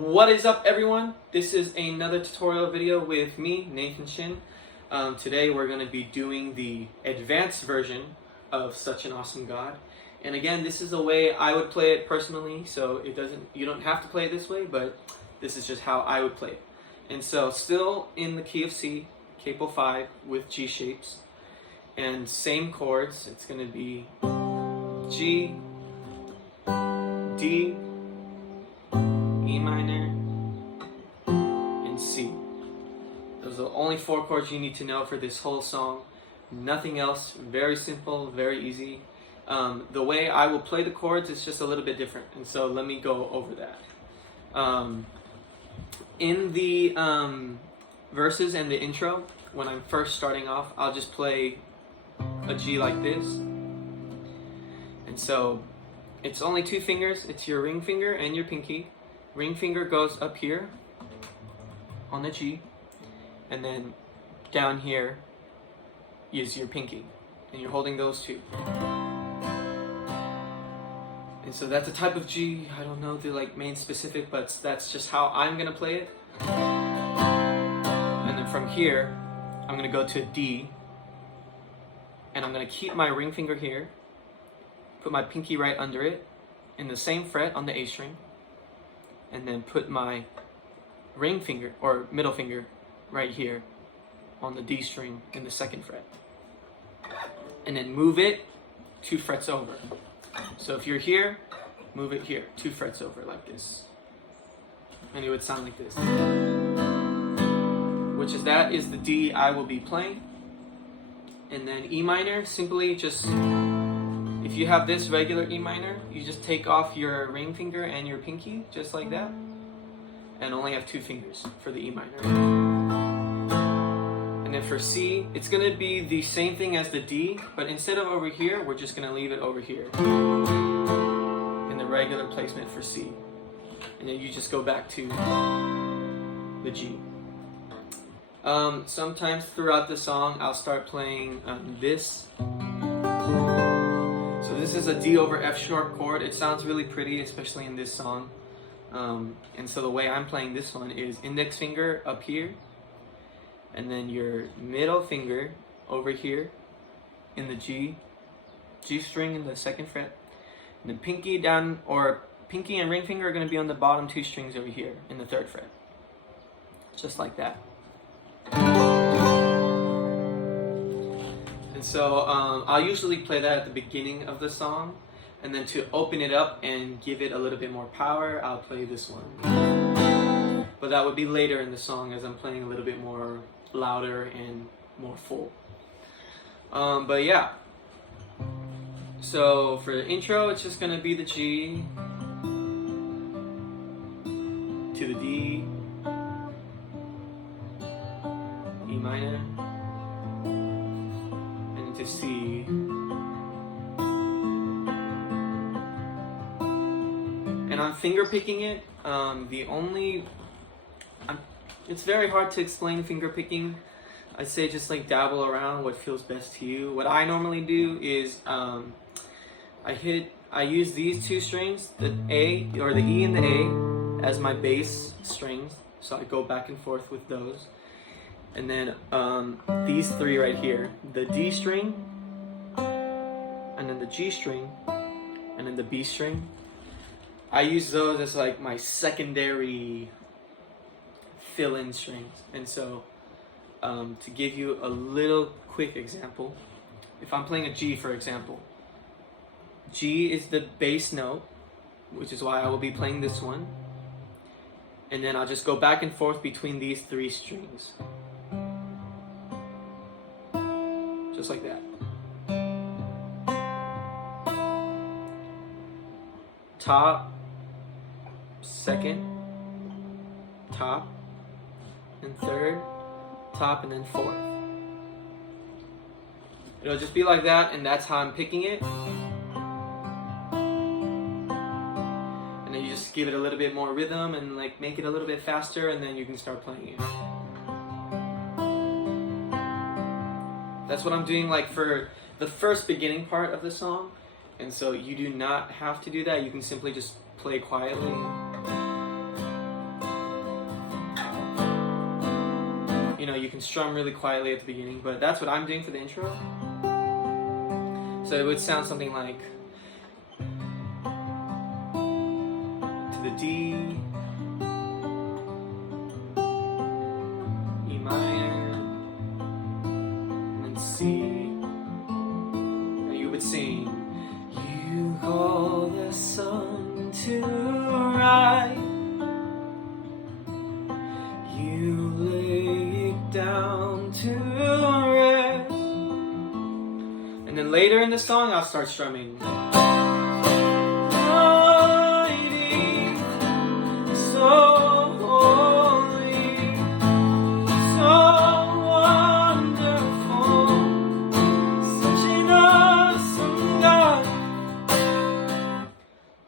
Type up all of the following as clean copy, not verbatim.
What is up, everyone? This is another tutorial video with me, Nathan Shin. Today we're going to be doing the advanced version of Such an Awesome God. And again, this is the way I would play it personally, so you don't have to play it this way, but this is just how I would play it. And so still in the key of C, capo 5 with G shapes, and same chords. It's going to be G, D, E minor, and C. Those are the only 4 chords you need to know for this whole song. Nothing else. Very simple, very easy. The way I will play the chords is just a little bit different, and so let me go over that. In the verses and the intro, when I'm first starting off, I'll just play a G like this. And so it's only 2 fingers. It's your ring finger and your pinky. Ring finger goes up here on the G, and then down here is your pinky, and you're holding those 2. And so that's a type of G. I don't know the main specific, but that's just how I'm gonna play it. And then from here, I'm gonna go to D, and I'm gonna keep my ring finger here, put my pinky right under it, in the same fret on the A string, and then put my ring finger or middle finger right here on the D string in the 2nd fret, and then move it 2 frets over. So if you're here, move it here 2 frets over like this, and it would sound like this, that is the D I will be playing. And then E minor, simply just, if you have this regular E minor, you just take off your ring finger and your pinky, just like that, and only have 2 fingers for the E minor. And then for C, it's going to be the same thing as the D, but instead of over here, we're just going to leave it over here in the regular placement for C. And then you just go back to the G. Sometimes throughout the song, I'll start playing this. So this is a D over F sharp chord. It sounds really pretty, especially in this song. And so the way I'm playing this one is index finger up here, and then your middle finger over here in the G string in the 2nd fret, and the pinky down, or pinky and ring finger are going to be on the bottom 2 strings over here in the 3rd fret, just like that. And so I'll usually play that at the beginning of the song, and then to open it up and give it a little bit more power, I'll play this one. But that would be later in the song, as I'm playing a little bit more louder and more full. But yeah. So for the intro, it's just gonna be the G to the D, E minor, and into C, and I'm finger picking it. It's very hard to explain finger picking. I'd say just dabble around what feels best to you. What I normally do is I use these 2 strings, the A or the E and the A, as my bass strings. So I go back and forth with those. And then these 3 right here, the D string, and then the G string, and then the B string. I use those as my secondary fill-in strings. And so to give you a little quick example, if I'm playing a G, for example, G is the bass note, which is why I will be playing this one, and then I'll just go back and forth between these 3 strings, just like that. Top, 2nd, top, and 3rd, top, and then 4th. It'll just be like that, and that's how I'm picking it. And then you just give it a little bit more rhythm and make it a little bit faster, and then you can start playing it. That's what I'm doing for the first beginning part of the song. And so you do not have to do that. You can simply just play quietly. you can strum really quietly at the beginning, but that's what I'm doing for the intro. So it would sound something like to the D, E minor, and then C. And you would sing, you call the sun to rise, you lay it down to rest. And then later in the song, I'll start strumming. Mighty, so holy, so wonderful, such an awesome God.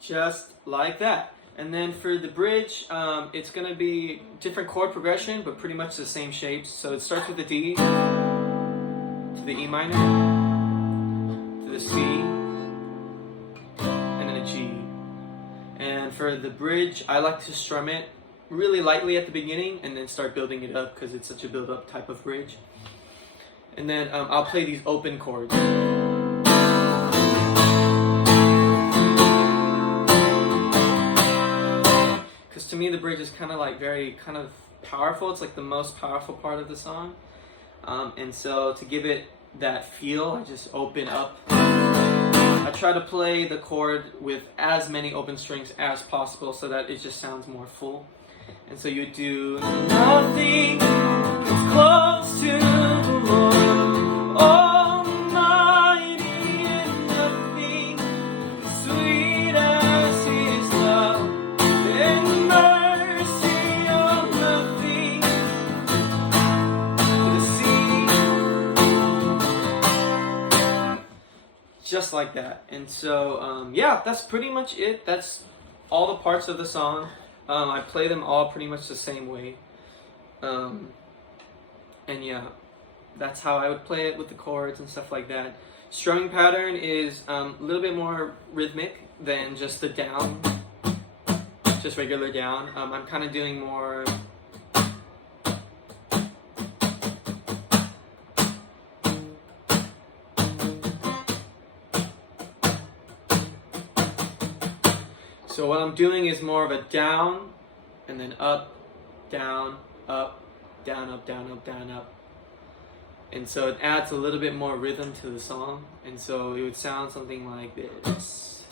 Just like that. And then for the bridge, it's gonna be different chord progression, but pretty much the same shapes. So it starts with the D, to the E minor, to the C, and then a G. And for the bridge, I like to strum it really lightly at the beginning and then start building it up because it's such a build-up type of bridge. And then I'll play these open chords. Because to me, the bridge is kind of like very kind of powerful. It's like the most powerful part of the song. And so to give it that feel, I just open up. I try to play the chord with as many open strings as possible so that it just sounds more full. And so you do nothing is close to the Lord Almighty, and nothing is sweet as His love and mercy. Oh, nothing to the sea. Just like that. And so, yeah, that's pretty much it. That's all the parts of the song. I play them all pretty much the same way. And yeah, that's how I would play it with the chords and stuff like that. Strumming pattern is a little bit more rhythmic than just the down, just regular down. I'm kind of doing more so what I'm doing is more of a down, and then up, down, up, down, up, down, up, down, up. And so it adds a little bit more rhythm to the song. And so it would sound something like this.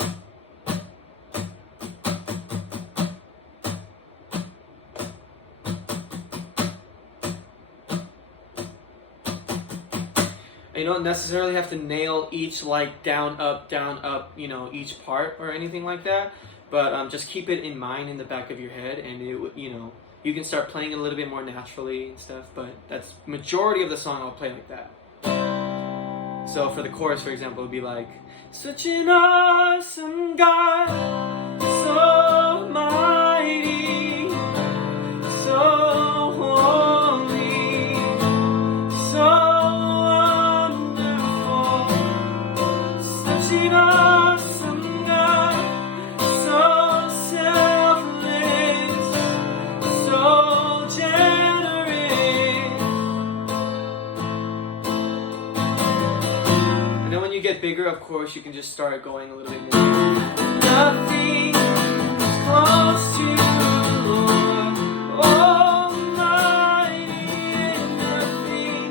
You don't necessarily have to nail each like down, up, each part or anything like that. But just keep it in mind in the back of your head, and it, you can start playing it a little bit more naturally and stuff. But that's majority of the song I'll play like that. So for the chorus, for example, it would be like, such an awesome God, so mighty, so holy, so wonderful, such an awesome God. Get bigger, of course, you can just start going a little bit more. Nothing is close to the Lord Almighty, and nothing.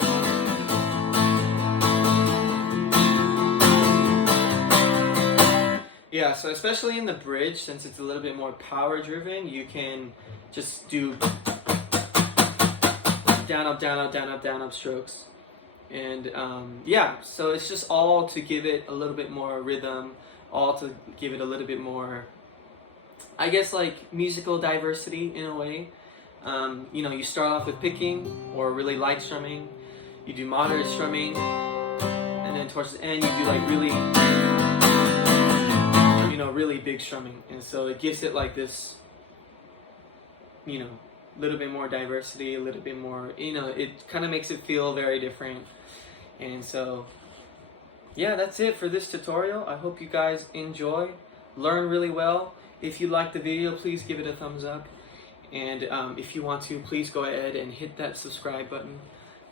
Yeah, so especially in the bridge, since it's a little bit more power driven, you can just do down, up, down, up, down, up, down, up strokes. And yeah, so it's just all to give it a little bit more rhythm, all to give it a little bit more, I guess, like musical diversity in a way. You start off with picking or really light strumming, you do moderate strumming, and then towards the end you do like really, really big strumming. And so it gives it like this, little bit more diversity, a little bit more, it kind of makes it feel very different. And so, yeah, that's it for this tutorial. I hope you guys enjoy, learn really well. If you like the video, please give it a thumbs up. And if you want to, please go ahead and hit that subscribe button.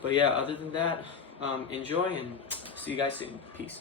But yeah, other than that, enjoy and see you guys soon. Peace.